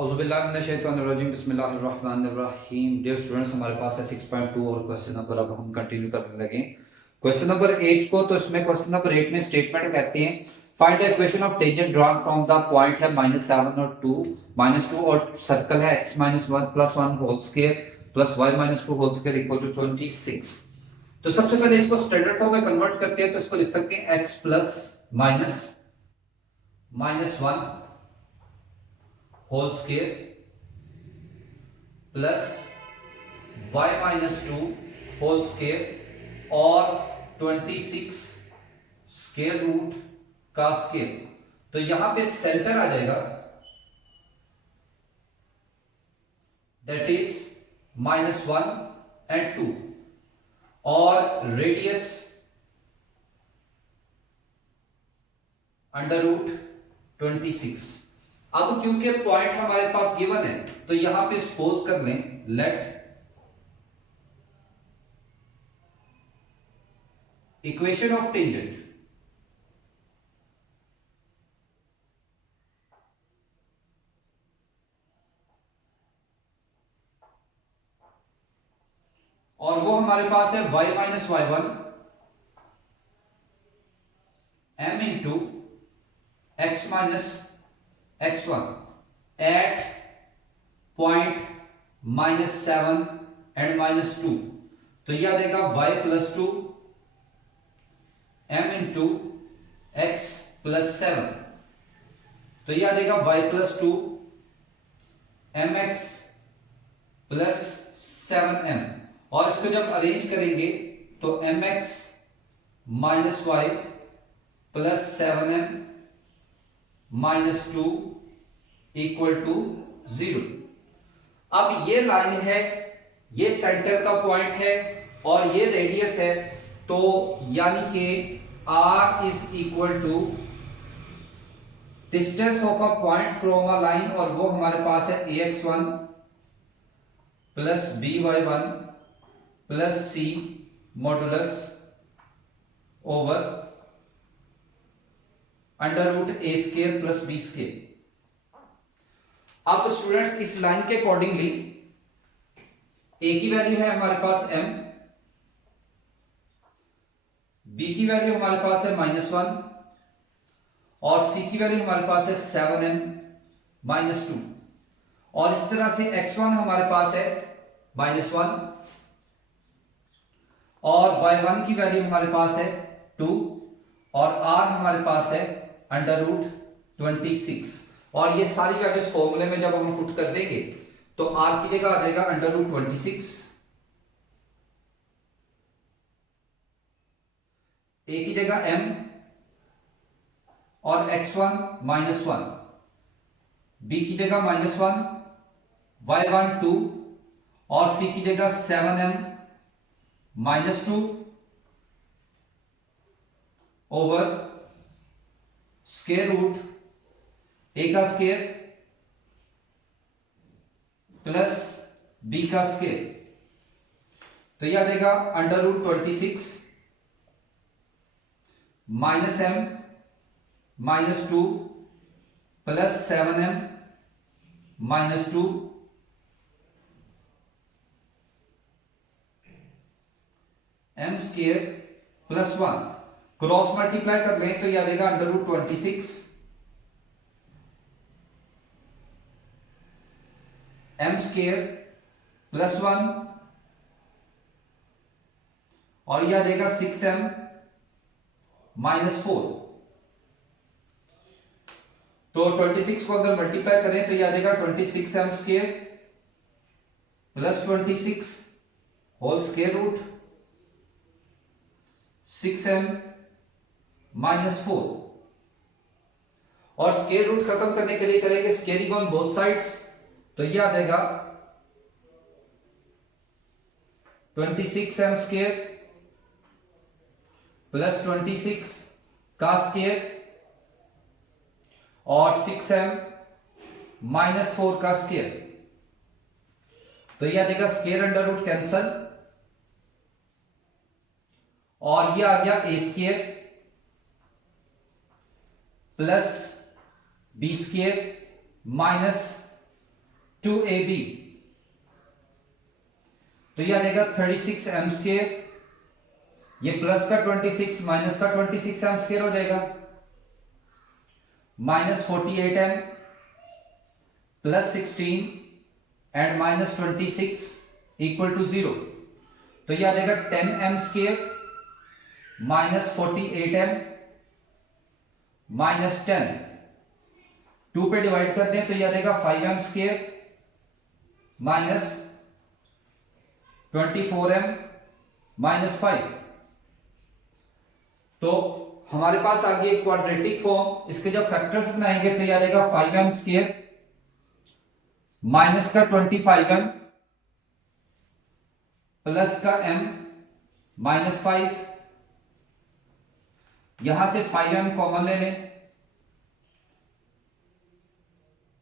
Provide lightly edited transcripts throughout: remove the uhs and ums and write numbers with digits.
औज़ुबिल्लाहिमिनश्शैतानिर्रजीम बिस्मिल्लाहिर्रहमानिर्रहीम। Dear students, हमारे पास है 6.2 और क्वेश्चन नंबर अब हम कंटिन्यू करने लगे क्वेश्चन नंबर 8 को। तो इसमें क्वेश्चन नंबर 8 में स्टेटमेंट कहते हैं find the equation of tangent drawn from the point है -7 और 2 -2 और सर्कल है x-1 + 1 whole square plus y-2 whole square equal to 26। तो सबसे पहले इसको स्टैंडर्ड फॉर्म में कन्वर्ट करते हैं। तो इसको लिख सकते हैं x plus minus -1 whole square plus y-2 whole square और 26 स्क्वायर रूट का स्क्वायर। तो यहां पे सेंटर आ जाएगा दैट इज -1 एंड 2 और रेडियस √26। अब क्योंकि पॉइंट हमारे पास गिवन है तो यहां पे सपोज कर लें लेट इक्वेशन ऑफ टेंजेंट और वो हमारे पास है y-y1 m into x-x1 at point -7 and -2। तो यह देगा y+2 m इंटू x+7। तो यह देगा y+2 mx प्लस 7m और इसको जब अरेंज करेंगे तो mx minus y plus 7m minus 2 equal to 0। अब ये लाइन है, ये सेंटर का पॉइंट है और ये रेडियस है। तो यानी कि r is equal to distance of a point from a line और वो हमारे पास है ax1 plus by1 plus c modulus over √a² plus b²। अब स्टूडेंट्स इस लाइन के अकॉर्डिंगली a की वैल्यू है हमारे पास m, b की वैल्यू हमारे पास है -1 और c की वैल्यू हमारे पास है 7m -2 और इस तरह से x1 हमारे पास है -1 और y1 की वैल्यू हमारे पास है 2 और r हमारे पास है √26 और ये सारी वैल्यूज फॉर्मूले में जब हम पुट कर देंगे तो r की जगह आ जाएगा √26, a की जगह m और x1 -1, b की जगह -1, y1 2 और c की जगह 7m -2 over square root a का स्क्वायर प्लस b का स्क्वायर। तो यह देगा √26 -m -2 plus 7m -2 m² plus 1 cross multiply कर लें तो यह देगा √26 m² प्लस 1 और यह देगा 6m -4। तो 26 को अगर मल्टीप्लाई करें तो यह देगा 26m² plus 26 whole square root 6m -4 और स्क्वायर रूट खत्म करने के लिए करेंगे स्क्वेयरिंग ऑन बोथ साइड्स। तो यह आ जाएगा 26m² प्लस 26 का स्क्वायर और 6m -4 का स्क्वायर। तो यह आ जाएगा स्क्वायर अंडर रूट कैंसल और ये आ गया a² plus b² minus 2ab, तो यह आ जाएगा 36 m स्क्वायर, ये प्लस का 26 माइनस का 26 m स्क्वायर हो जाएगा, minus 48 m plus 16 and minus 26 equal to 0, तो यह आ जाएगा 10 m square minus 48 m minus 10, 2 पे डिवाइड कर दें तो यह आ जाएगा 5 m square minus 24 m minus 5। तो हमारे पास आ गई क्वाड्रेटिक फॉर्म, इसके जब फैक्टर्स बनाएंगे तो यह आ जाएगा 5m स्क्वायर माइनस का 25m प्लस का m माइनस 5, यहां से 5m कॉमन ले लें,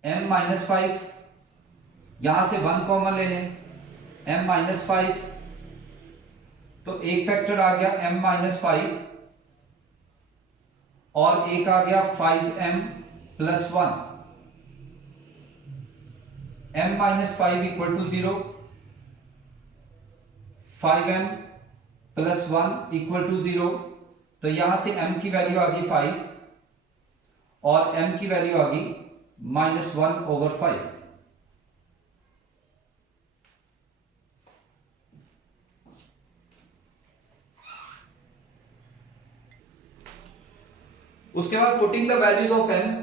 m माइनस 5, यहां से 1 कॉमन ले लें, m माइनस 5, तो एक फैक्टर आ गया m माइनस 5 और एक आ गया 5m plus 1, m minus 5 equal to 0, 5m plus 1 equal to 0, तो यहां से m की वैल्यू आ गई 5 और m की वैल्यू आ गई माइनस 1 ओवर 5। उसके बाद putting the values of m,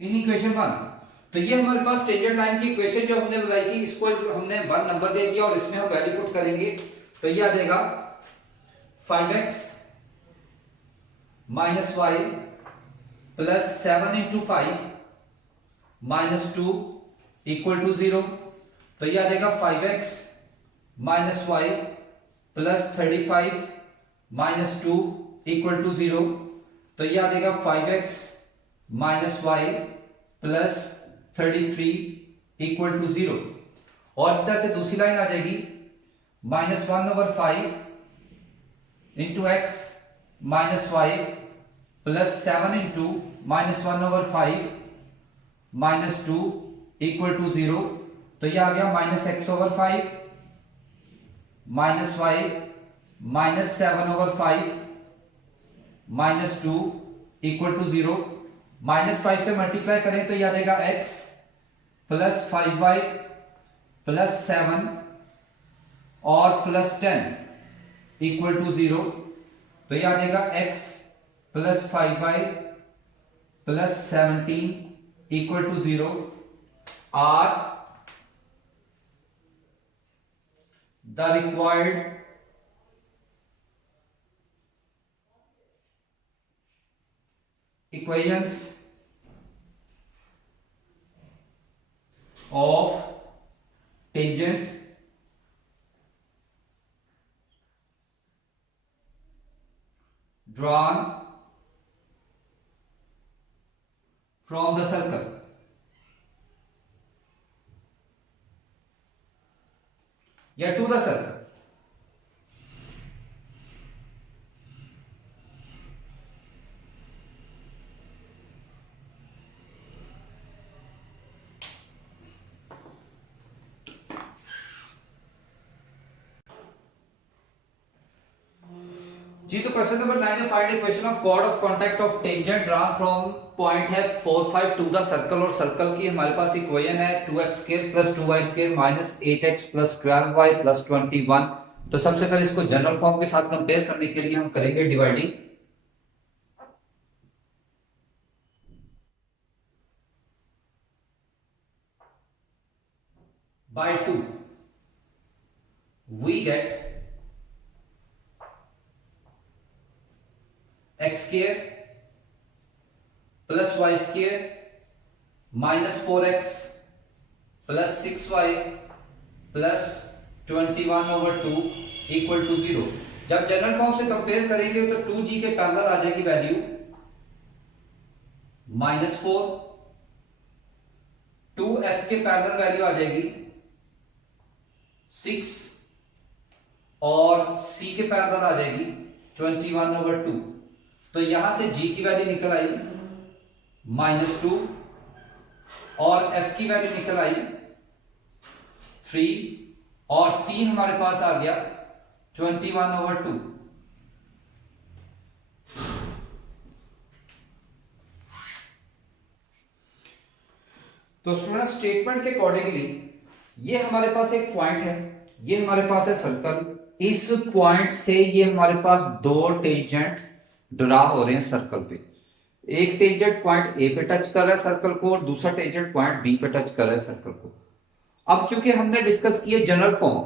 in equation 1, तो ये हमारे पास टेंजेंट लाइन की इक्वेशन जो हमने बताई थी, इसको हमने 1 नंबर दे दिया और इसमें हम वैल्यू पुट करेंगे, तो ये आ जाएगा 5x minus y plus 7 into 5 minus 2 equal to 0, तो ये आ जाएगा 5x minus y plus 35 minus 2 equal to 0, तो ये आ जाएगा 5x minus y plus 33 equal to 0, और इस तरह से दूसरी लाइन आ जाएगी minus 1 over 5 into x minus y plus 7 into minus 1 over 5 minus 2 equal to 0, तो यह आ गया minus x over 5 minus y minus 7 over 5 minus 2 equal to 0, minus 5 से मल्टीप्लाई करें तो यह आ जाएगा x प्लस 5y प्लस 7 और प्लस 10 इक्वल टू 0, तो यह आ जाएगा x plus 5y plus 17 equal to 0 are the required equations of tangent drawn from the circle, या to the circle। जी, तो क्वेश्चन नंबर 9 है, find equation of chord of contact of tangent drawn from point है 4 5 to the circle, और circle की हमारे पास equation है 2x square plus 2y square minus 8x plus 12y plus 21। तो सबसे पहले इसको जनरल फॉर्म के साथ कंपेयर करने के लिए हम करेंगे dividing, by 2 we get x square plus y square minus 4x plus 6y plus 21 over 2 equal to 0। जब जनरल फॉर्म से कंपेयर करेंगे तो 2g के पैरेलल आ जाएगी वैल्यू -4, 2f के पैरेलल वैल्यू आ जाएगी 6 और c के पैरेलल आ जाएगी 21/2। तो यहां से g की वैल्यू निकल आई -2 और f की वैल्यू निकल आई 3 और c हमारे पास आ गया 21/2। तो स्टूडेंट स्टेटमेंट के अकॉर्डिंगली ये हमारे पास एक पॉइंट है, ये हमारे पास है सर्कल। इस पॉइंट से ये हमारे पास दो टेंजेंट ड्रा हो रहे हैं सर्कल पे। एक टेंजेंट पॉइंट ए पे टच कर रहा है सर्कल को और दूसरा टेंजेंट पॉइंट बी पे टच कर रहा है सर्कल को। अब क्योंकि हमने डिस्कस किया जनरल फॉर्म,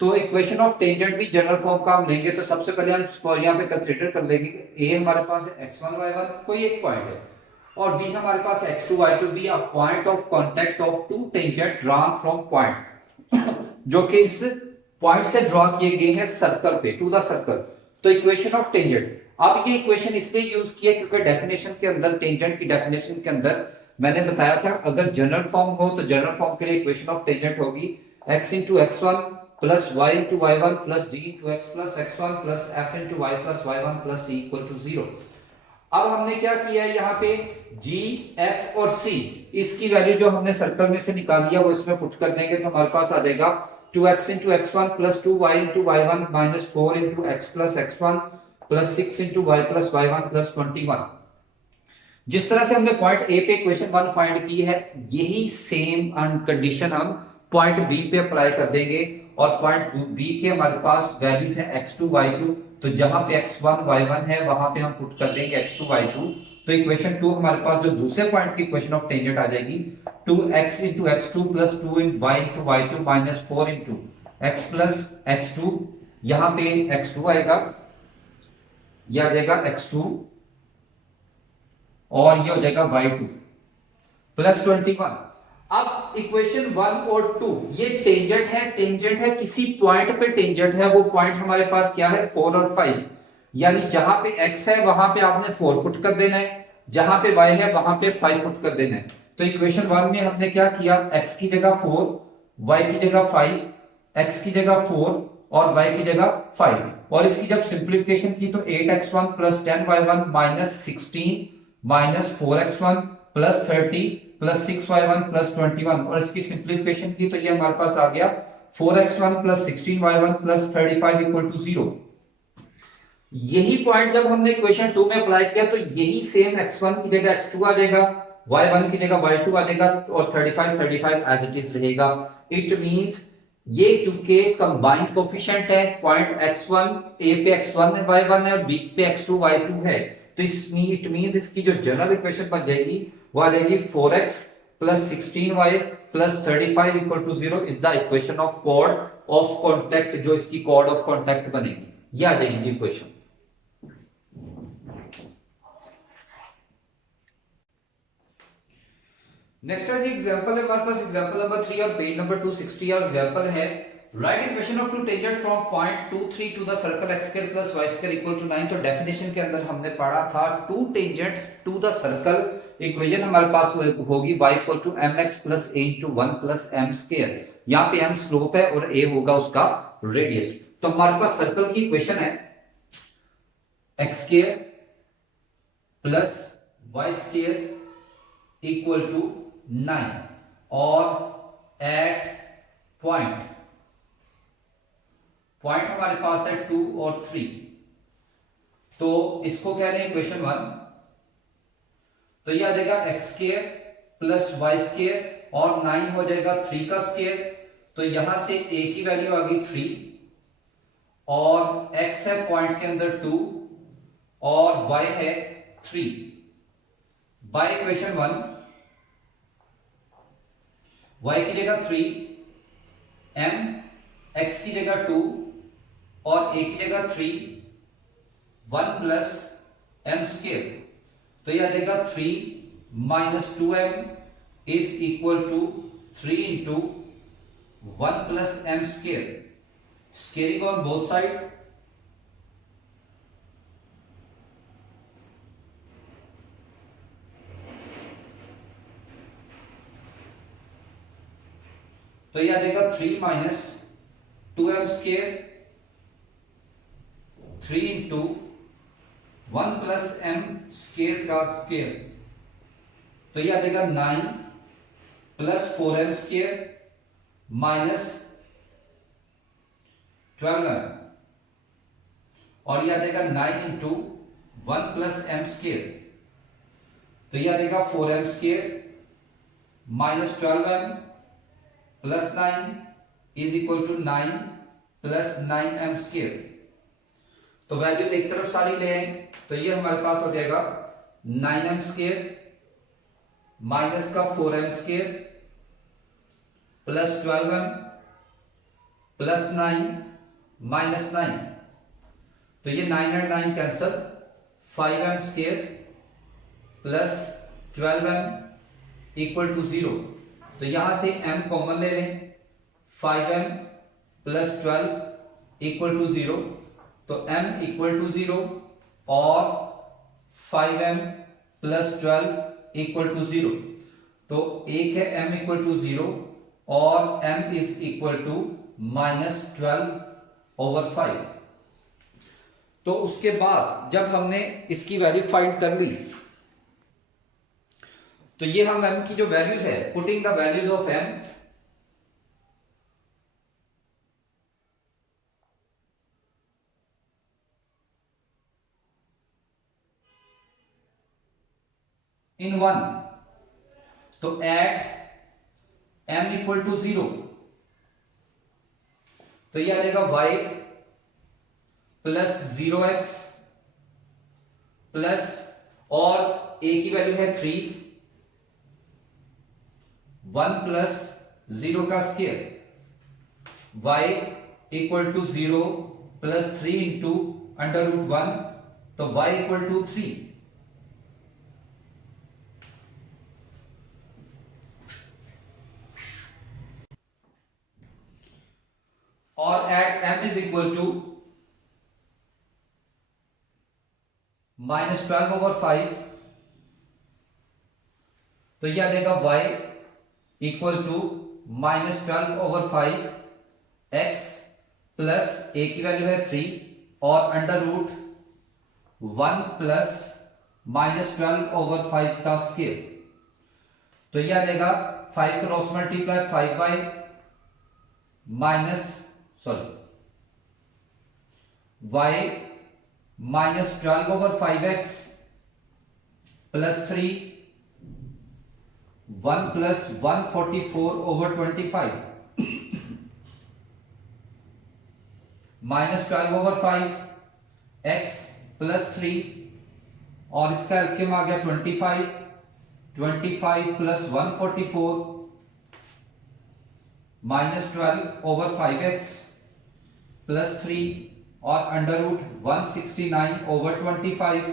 तो इक्वेशन ऑफ टेंजेंट भी जनरल फॉर्म का हम लेंगे। तो सबसे पहले हम यहाँ पे कंसीडर कर लेंगे ए हमारे पास है x1 y1 कोई एक पॉइंट है और बी हमारे पास x2 y2 B a point of contact of two tangent drawn from point जो कि इस पॉइंट से ड्रॉ किए गए हैं सर्कल पे टू द सर्कल। तो इक्वेशन ऑफ टेंजेंट, अब ये इक्वेशन इसलिए यूज किया क्योंकि डेफिनेशन के अंदर, टेंजेंट की डेफिनेशन के अंदर मैंने बताया था अगर जनरल फॉर्म हो तो जनरल फॉर्म के लिए इक्वेशन ऑफ टेंजेंट होगी x into x1 plus y into y1 plus g into x plus x1 plus f into y plus y1 plus c equal to 0। अब हमने क्या किया है यहाँ पे g, f और c इसकी वैल्यू जो हमने सर्कल में से निकाली है वो इसमें पुट कर देंगे तो हमारे पास आ जाएगा 2x into x1 plus 2y into y1 minus 4 into x plus x1 plus 6 into y plus y1 plus 21। जिस तरह से हमने पॉइंट ए पे इक्वेशन 1 फाइंड की है यही सेम कंडीशन हम पॉइंट बी पे अप्लाई कर देंगे और पॉइंट बी के हमारे पास वैल्यूज है x2 y2। तो जहां पे x1 y1 है वहां पे हम पुट कर देंगे x2 y2। तो इक्वेशन 2 हमारे पास जो दूसरे पॉइंट की इक्वेशन ऑफ टेंजेंट आ जाएगी 2x into x2 plus 2 y into y2 minus 4 into x plus x2। यहां पे x2 आएगा, यह आ जाएगा x2 और ये हो जाएगा y2 प्लस 21। अब इक्वेशन 1 और 2 ये टेंजेंट है किसी पॉइंट पे टेंजेंट है। वो पॉइंट हमारे पास क्या है 4 और 5, यानी जहां पे x है वहां पे आपने 4 पुट कर देना है, जहां पे y है वहां पे 5 पुट कर देना है। तो इक्वेशन 1 में हमने क्या किया x की जगह 4, y की जगह 5, x की जगह 4 और y की जगह 5 और इसकी जब सिंप्लीफिकेशन की तो 8x1 plus 10y1 minus 16 minus 4x1 plus 30 plus 6y1 plus 21 और इसकी सिंप्लीफिकेशन की तो ये हमारे पास आ गया 4x1 plus 16y1 plus 35 equal to 0। यही पॉइंट जब हमने इक्वेशन 2 में अप्लाई किया तो यही सेम x1 की जगह x2 आ जाएगा, y1 की जगह y2 आ जाएगा और 35 एज इट इज रहेगा। इट मींस ये क्योंकि कंबाइंड कोफिशिएंट है, पॉइंट x1 a पे x1 y1 है और b पे x2 y2 है, तो इट मींस इसकी जो जनरल इक्वेशन बन जाएगी वो आ जाएगी 4x plus 16y plus 35 equal to 0 is the equation of chord of contact. जो इसकी कॉर्ड ऑफ कॉन्टैक्ट बनेगी ये आ जाएगी जी इक्वेशन। नेक्स्ट है जी एग्जांपल है हमारे पास एग्जांपल नंबर 3 और पेज नंबर 260 और एग्जांपल है write equation of two tangent from point 2 3 to the circle x square plus y square equal to 9। तो डेफिनेशन के अंदर हमने पढ़ा था two tangent to the circle, equation हमारे पास होगी y equal to mx plus a into 1 plus m square. यहां पे m स्लोप है और a होगा उसका रेडियस। तो हमारे पास सर्कल की इक्वेशन है x square plus y square equal to 9 और एट पॉइंट हमारे पास है 2 और 3। तो इसको कह रहे हैं इक्वेशन 1। तो यह आ जाएगा X square plus Y square और 9 हो जाएगा 3 का स्क्वायर। तो यहां से a की वैल्यू आ गई 3 और x है पॉइंट के अंदर 2 और y है 3। बाय इक्वेशन 1 y की जगह 3, m x की जगह 2 और a की जगह 3, 1 प्लस m स्क्वायर। तो यह आ जाएगा 3 minus 2m is equal to 3 into 1 plus m square. Squaring on both side. तो यह आ जाएगा 3 minus 2m square 3 into 1 plus m square का स्केयर, तो ये आ जाएगा 9 plus 4m square minus 12m, और ये आ जाएगा 9 इंटू 1 प्लस m स्केयर, तो ये आ जाएगा 4m square minus 12m plus 9 is equal to 9 plus 9m square. तो वैल्यूज एक तरफ सारी ले आए, तो ये हमारे पास हो जाएगा 9m स्केयर माइनस का 4m square plus 12m plus 9 minus 9, तो ये 9 और 9 cancel, 5m square plus 12m equal to 0, तो यहां से m कॉमन ले लें, 5m प्लस 12 इक्वल टू 0, तो m इक्वल टू 0 और 5m प्लस 12 इक्वल टू 0, तो एक है m इक्वल टू 0 और m is equal to minus 12/5। तो उसके बाद जब हमने इसकी वैल्यू फाइंड कर ली, तो ये हम m की जो वैल्यूज है, putting the values of m इन 1, तो एट m इक्वल टू 0, तो ये आ जाएगा y प्लस 0x प्लस, और a की वैल्यू है 3, 1 प्लस 0 का square, y equal to 0 plus 3 into under root 1, तो y इक्वल टू 3, और at m is equal to minus 12/5, तो यह आ जाएगा y equal to minus 12/5 x plus a की वैल्यू है 3 और अंडर रूट 1 प्लस माइनस 12/5 का स्केयर, तो यह आ जाएगा 5 cross multiply 5y minus y minus 12/5x plus 3 1 plus 144/25 minus 12/5x plus 3, और इसका एलसीएम आ गया 25, 25 प्लस 144 माइनस 12/5x प्लस 3 और अंडर रूट 169/25,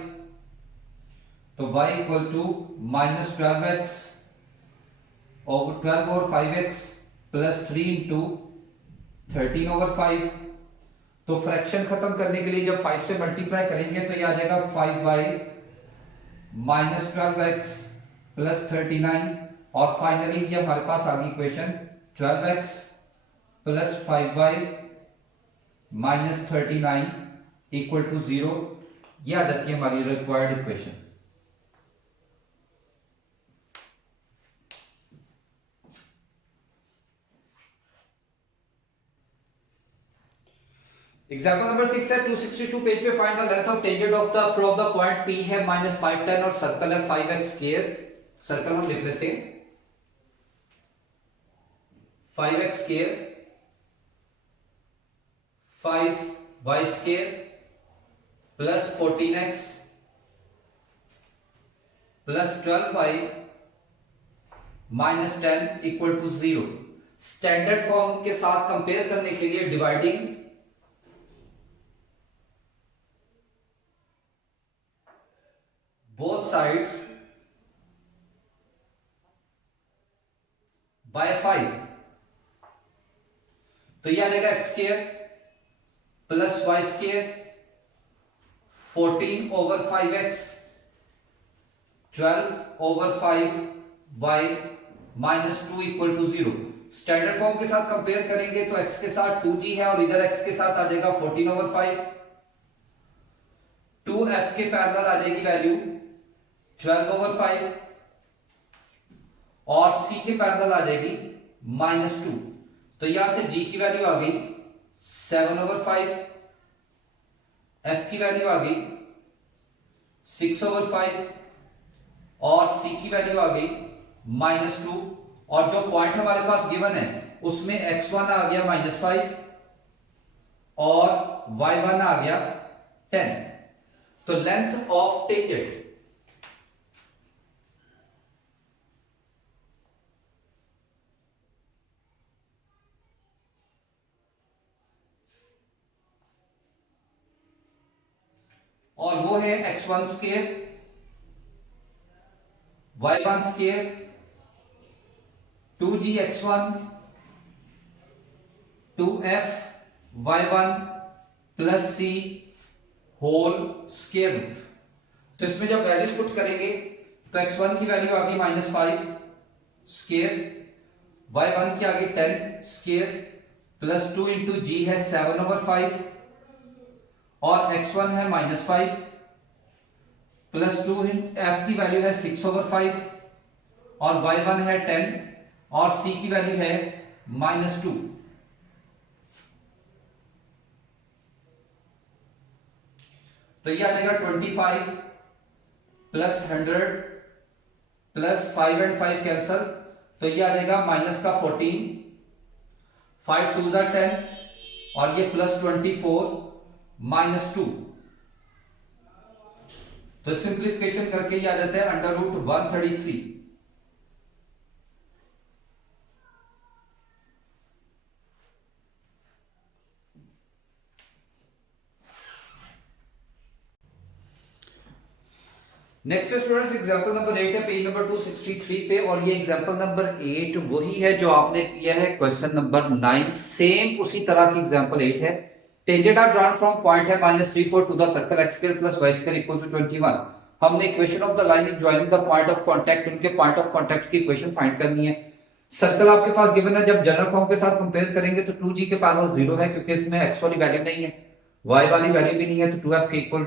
तो y equal to minus 12/5x plus 3 into 13/5। तो फ्रैक्शन खत्म करने के लिए जब 5 से मल्टीप्लाई करेंगे तो ये आ जाएगा 5y माइनस 12x प्लस 39, और फाइनली ये हमारे पास आ गई equation 12x plus 5y minus 39 equal to 0। यह आ जाती है हमारी रिक्वायर्ड इक्वेशन। एग्जाम्पल नंबर 6 है 262 पेज पे find the length of tangent of the from the point P है -510 और सर्कल है 5x स्क्वायर। सर्कल हम लिख लेते हैं 5x square 5y square plus 14x plus 12y minus 10 equal to 0। Standard form के साथ कंपेयर करने के लिए डिवाइडिंग both sides by 5, तो यह आ जाएगा X square plus Y square 14/5x 12/5y minus 2 equal to 0। Standard form के साथ कंपेयर करेंगे तो x के साथ 2g है और इधर x के साथ आ जाएगा 14/5। 2f के पैरेलल आ जाएगी वैल्यू 12/5 और c के पैरेलल आ जाएगी -2। तो यहां से g की वैल्यू आ गई 7/5, f की वैल्यू आ गई 6/5 और c की वैल्यू आ गई -2। और जो पॉइंट हमारे पास गिवन है उसमें x1 आ गया -5 और y1 आ गया 10। तो लेंथ ऑफ टेंजेंट और वो है x1 square y1 square 2g x1 2f y1 plus c whole square root. तो इसमें जब वैल्यूज पुट करेंगे तो x1 की वैल्यू आ गई -5 स्क्वायर, y1 की आ गई 10 स्क्वायर प्लस 2 इंटू जी है 7/5 और x1 है -5 प्लस 2 f की वैल्यू है 6/5 और y1 है 10 और c की वैल्यू है -2। तो ये आ जाएगा 25 प्लस 100 प्लस 5 एंड 5 कैंसल, तो ये आ जाएगा माइनस का 14, 5 2 जा 10 और ये प्लस 24 -2। तो सिंप्लीफिकेशन करके ये आ जाता है √133। नेक्स्ट स्टूडेंट्स एग्जांपल नंबर 8 है पेज नंबर 263 पे और ये एग्जांपल नंबर 8 वही है जो आपने किया है क्वेश्चन नंबर 9, सेम उसी तरह की एग्जांपल 8 है। Tangent are drawn from point है -34 to the circle x square plus y square equal to 21। हमने equation of the line is joining the point of contact, उनके पॉइंट ऑफ कांटेक्ट की equation find करनी है। Circle आपके पास given है, जब general form के साथ कंपेयर करेंगे तो 2g के पैरेलल 0 है क्योंकि इसमें x वाली वैल्यू नहीं है, y वाली वैल्यू भी नहीं है, तो 2f के इक्वल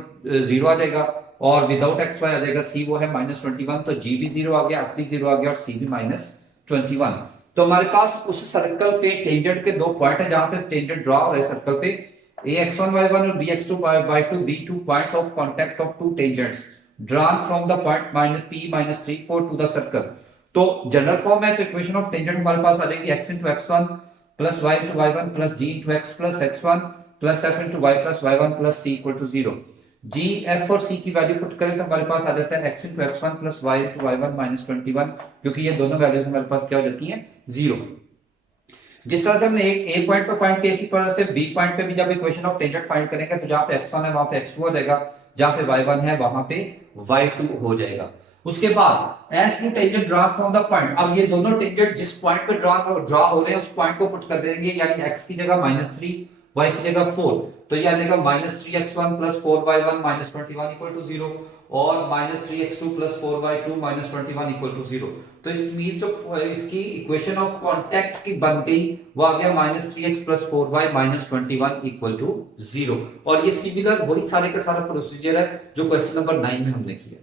0 आ जाएगा और विदाउट एक्स वाई आ जाएगा c, वो है -21, तो g भी 0 आ गया, f भी 0 आ गया और c भी -21। तो हमारे पास उस सर्कल पे टेंजेंट के दो पॉइंट है जहां पे टेंजेंट ड्रॉ हो रहा है सर्कल पे, ax1 y1 और bx2 y2 be two points of contact of two tangents drawn from the point p -34 to the circle। तो जनरल फॉर्म है तो इक्वेशन ऑफ टेंजेंट हमारे पास आ जाएगी x into x1 plus y into y1 plus g into x plus x1 plus f into y plus y1 plus c equal to 0। g, f और c की value put करें तो हमारे पास आ जाता है x into x1 plus y into y1 -21, क्योंकि ये दोनों वैल्यूज हमारे पास क्या हो जाती हैं 0। जिस तरह से हमने एक पॉइंट पर फाइंड किया इसी तरह से बी पॉइंट पे भी जब इक्वेशन ऑफ टेंजेंट फाइंड करेंगे तो जहां पे x1 है वहां पे x2 हो जाएगा, जहां पे y1 है वहां पे y2 हो जाएगा। उसके बाद as two tangent drawn from the point, अब ये दोनों टेंजेंट जिस पॉइंट पे ड्रॉ हो रहे हैं उस पॉइंट को पुट कर देंगे, यानी x की जगह -3 y की जगह 4, तो ये आ जाएगा -3x1 + 4y1 -21 इक्वल टू 0 और -3x2 + 4y2 -21 इक्वल टू 0। तो इस जो इसकी इक्वेशन ऑफ कांटेक्ट की बन गई वो आ गया -3x + 4y -21 इक्वल टू 0। और ये सिमिलर वही सारे का सारा प्रोसीजर है जो क्वेश्चन नंबर 9 में हमने किया।